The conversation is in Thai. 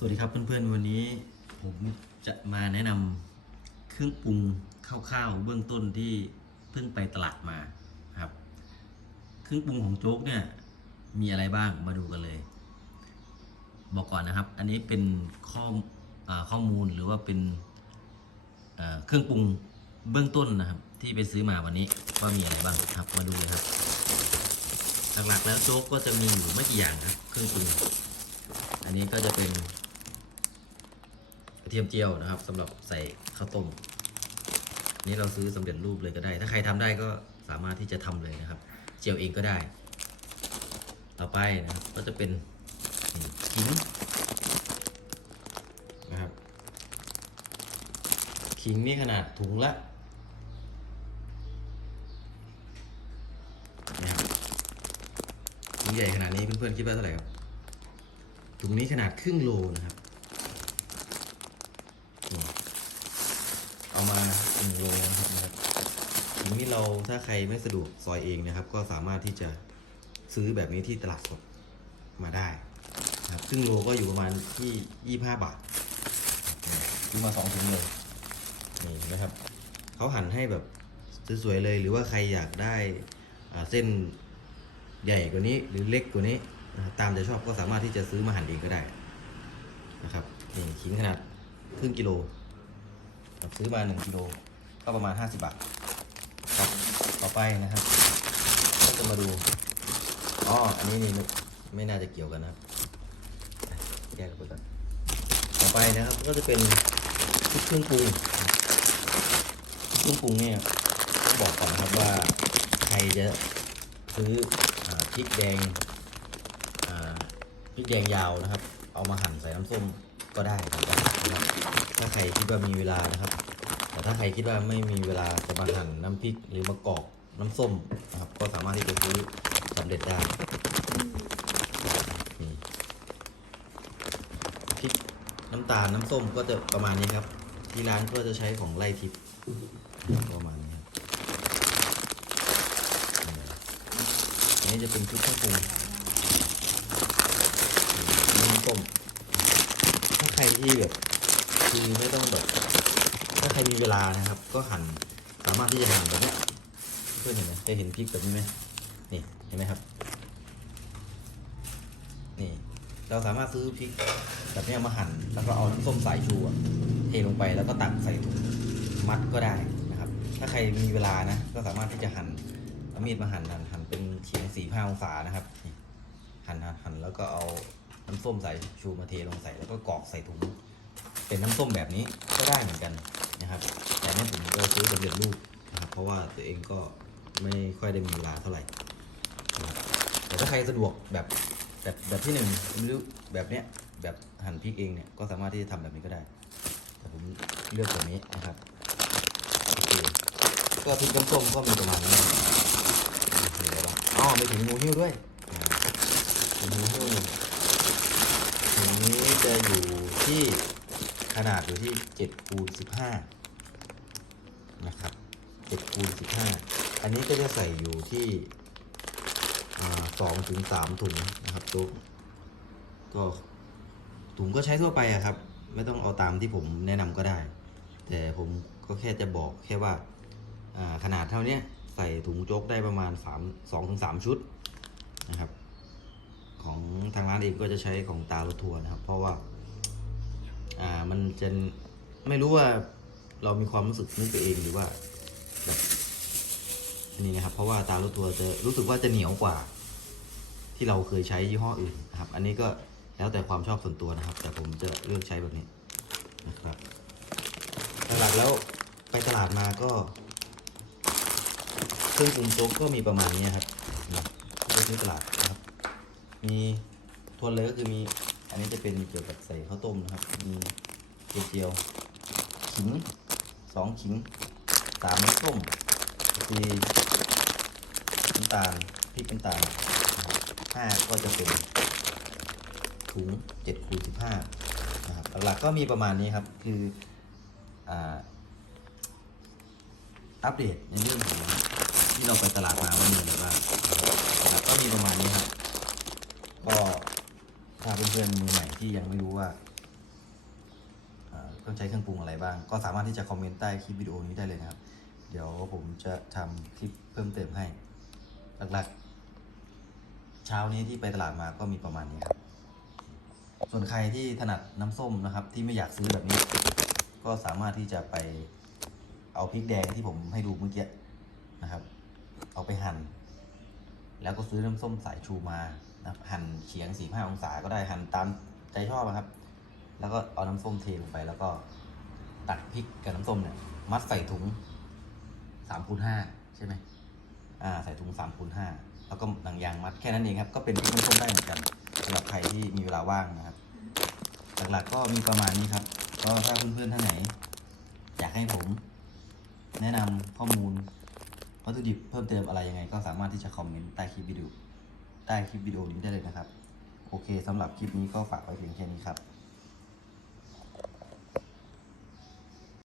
สวัสดีครับเพื่อนๆวันนี้ผมจะมาแนะนำเครื่องปรุงคร่าวๆเบื้องต้นที่เพิ่งไปตลาดมาครับ เครื่องปรุงของโจ๊กเนี่ยมีอะไรบ้างมาดูกันเลย บอกก่อนนะครับ อันนี้เป็นข้ออข้อมูลหรือว่าเป็นเครื่องปรุงเบื้องต้นนะครับ ที่ไปซื้อมาวันนี้ว่ามีอะไรบ้างครับมาดูเลยครับหลักๆแล้วโจ๊กก็จะมีอยู่ไม่กี่อย่างครับเครื่องปรุงอันนี้ก็จะเป็น ระเทียมเจียวนะครับสำหรับใส่ข้าวต้มนี้เราซื้อสำเร็จรูปเลยก็ได้ ถ้าใครทำได้ก็สามารถที่จะทำเลยนะครับ เจียวเองก็ได้ ต่อไปนะครับก็จะเป็นขิงนะครับขิงนี่ขนาดถุงละนะครับถุงใหญ่ขนาดนี้เพื่อนๆคิดว่าเท่าไหร่ครับถุงนี้ขนาดครึ่งโลนะครับนี่ เอามาหนึ่งโลนะครับถุงนี้เราถ้าใครไม่สะดวกซอยเองนะครับ ก็สามารถที่จะซื้อแบบนี้ที่ตลาดสดมาได้นะครับครึ่งโลก็อยู่ประมาณที่ยี่ห้าบาทนี่ซื้อมาสองถุงเลยนี่เห็นะครับ เขาหั่นให้แบบสวยๆเลย หรือว่าใครอยากได้อ่าเส้นใหญ่กว่านี้หรือเล็กกว่านี้นะครับตามใจชอบก็สามารถที่จะซื้อมาหั่นเองก็ได้นะครับนี่ขิงขนาดครึ่งกิโลครับ ซื้อมา1กิโลก็ประมาณ 50 บาทครับต่อไปนะครับก็จะมาดูอ๋ออันนี้นี่ไม่ไม่น่าจะเกี่ยวกันนะครับแยกออกไปก่อนต่อไปนะครับก็จะเป็นชุดเครื่องปรุงเครื่องปรุงเนี่ยต้องบอกก่อนนะครับว่าใครจะซื้ออพริกแดงพริกแดงยาวนะครับ เอามาหั่นใส่น้ำส้ม ก็ได้ครับถ้าใครคิดว่ามีเวลานะครับ แต่ถ้าใครคิดว่าไม่มีเวลาจะมาหั่นน้ำพริกหรือมากอกน้ำส้มนะครับ ก็สามารถที่จะซื้อสำเร็จได้พริกน้ำตาลน้ำส้มก็จะประมาณนี้ครับ ที่ร้านก็จะใช้ของไล่ทิพย์ประมาณนี้ครับอันนี้จะเป็นชุดเครื่องปรุงน้ำต้ม ถ้าใครที่แบบคือไม่ต้องแบบถ้าใครมีเวลานะครับ ก็หั่นสามารถที่จะหั่นแบบนี้เพื่อนเห็นไหมเคยเห็นพริกแบบนี้ไหมนี่เห็นไหมครับนี่เราสามารถซื้อพริกแบบนี้มาหั่นแล้วก็เอาน้ำส้มสายชูเทลงไปแล้วก็ตักใส่ถุงมัดก็ได้นะครับ ถ้าใครมีเวลานะ ก็สามารถที่จะหั่นเอามีดมาหั่นหั่นหั่นเป็นเฉียงสี่ห้าองศานะครับหั่นหั่นหั่นแล้วก็เอา น้ำส้มใสายชูมาเทลงใส่แล้วก็กรอกใส่ถุง เป็นน้ำส้มแบบนี้ก็ได้เหมือนกันนะครับ แต่นี่ผมก็ซื้อสำเร็จรูปนะครับเพราะว่าตัวเองก็ไม่ค่อยได้มีเวลาเท่าไหร่นะครับแต่ถ้าใครสะดวกแบบแบบแบบที่หนึ่งหรือแบบเนี้ยแบบหั่นพริกเองเนี่ยก็สามารถที่จะทำแบบนี้ก็ได้ แต่ผมเลือกแบบนี้นะครับโอเคก็พริกน้ำส้มก็มีประมาณนี้มีอะไรบ้างอ๋อไม่ถึงงูหิ้วด้วยงูหิ้ว ถุงนี้จะอยู่ที่ขนาดอยู่ที่เจ็ดคูณสิบห้านะครับเจ็ดคูณสิบห้าอันนี้ก็จะใส่อยู่ที่สองถึงสามถุงนะครับตุ๊กก็ถุงก็ใช้ทั่วไปอะครับ ไม่ต้องเอาตามที่ผมแนะนำก็ได้ แต่ผมก็แค่จะบอกแค่ว่าขนาดเท่านี้ใส่ถุงโจ๊กได้ประมาณ3 2ถึง3ชุดนะครับ ของทางร้านเองก็จะใช้ของตารถทัวร์นะครับ เพราะว่า อ่ามันจะไม่รู้ว่าเรามีความรู้สึกนึกไปเองหรือว่าแบบอันนี้นะครับ เพราะว่าตารถทัวร์จะรู้สึกว่าจะเหนียวกว่า ที่เราเคยใช้ยี่ห้ออื่นนะครับ อันนี้ก็แล้วแต่ความชอบส่วนตัวนะครับ แต่ผมจะเลือกใช้แบบนี้นะครับหลักแล้วไปตลาดมาก็เครื่องปรุงโจ๊กก็มีประมาณนี้ครับนะที่ตลาดนะครับ มีทวนเลยก็คือมี อันนี้จะเป็นเกี่ยวกับใส่ข้าวต้มนะครับ มีเจียวเจียวขิงสองขิงสามน้ำส้มมีน้ำตาลพริกน้ำตาลห้าก็จะเป็นถุงเจ็ดคูณสิบห้านะครับหลักก็มีประมาณนี้ครับ คืออัปเดตในเรื่องของที่เราไปตลาดมาว่ามีอะไรบ้างก็มีประมาณนี้ ถ้าเพื่อนๆมือใหม่ที่ยังไม่รู้ว่าต้องใช้เครื่องปรุงอะไรบ้าง ก็สามารถที่จะคอมเมนต์ใต้คลิปวิดีโอนี้ได้เลยนะครับ เดี๋ยวผมจะทำคลิปเพิ่มเติมให้ หลักๆ เช้านี้ที่ไปตลาดมาก็มีประมาณนี้ครับ ส่วนใครที่ถนัดน้ำส้มนะครับ ที่ไม่อยากซื้อแบบนี้ ก็สามารถที่จะไปเอาพริกแดงที่ผมให้ดูเมื่อกี้นะครับ เอาไปหั่น แล้วก็ซื้อน้ำส้มสายชูมา นะครับหั่นเฉียงสี่ห้าองศาก็ได้หั่นตามใจชอบนะครับ แล้วก็เอาน้ำส้มเทลงไปแล้วก็ตักพริกกับน้ำส้มเนี่ยมัดใส่ถุงสามคูณห้าใช่ไหมอ่าใส่ถุงสามคูณห้าแล้วก็หนังยางมัดแค่นั้นเองครับ ก็เป็นพริกน้ำส้มได้เหมือนกันสำหรับใครที่มีเวลาว่างนะครับ หลักๆก็มีประมาณนี้ครับก็ถ้าเพื่อนๆท่านไหน อยากให้ผม แนะนำข้อมูลวัตถุดิบเพิ่มเติมอะไรยังไง ก็สามารถที่จะคอมเมนต์ใต้คลิปวิดีโอ ใต้คลิปวิดีโอนี้ได้เลยนะครับ โอเคสำหรับคลิปนี้ก็ฝากไว้เพียงแค่นี้ครับ